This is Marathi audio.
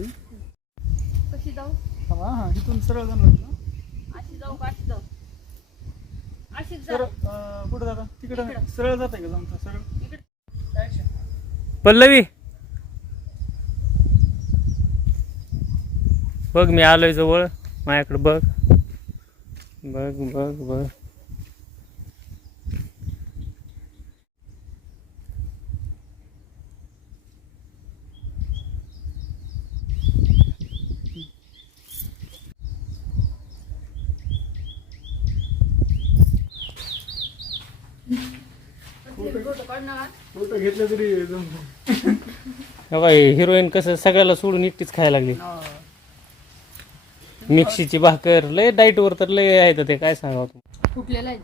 गाडी. कशी जाऊ? हा इथून सरळ जाणार ना. अशी जाऊ का अशी जाऊ? अशीच जा. सरळ कुठं जाता तिकडं सरळ जाताय का जाऊन सरळ इकडे पल्लवी बघ मी आलोय जवळ माझ्याकडे बघ बघ बघ बघ फोटो काढ ना. फोटो घेतलं तरी हिरोईन कसं सगळ्याला सोडून एकटीच खायला लागली. मिक्सीची भाकर लय डाईट वर तर लय आहे ते काय सांगावं. फुटलेला आहे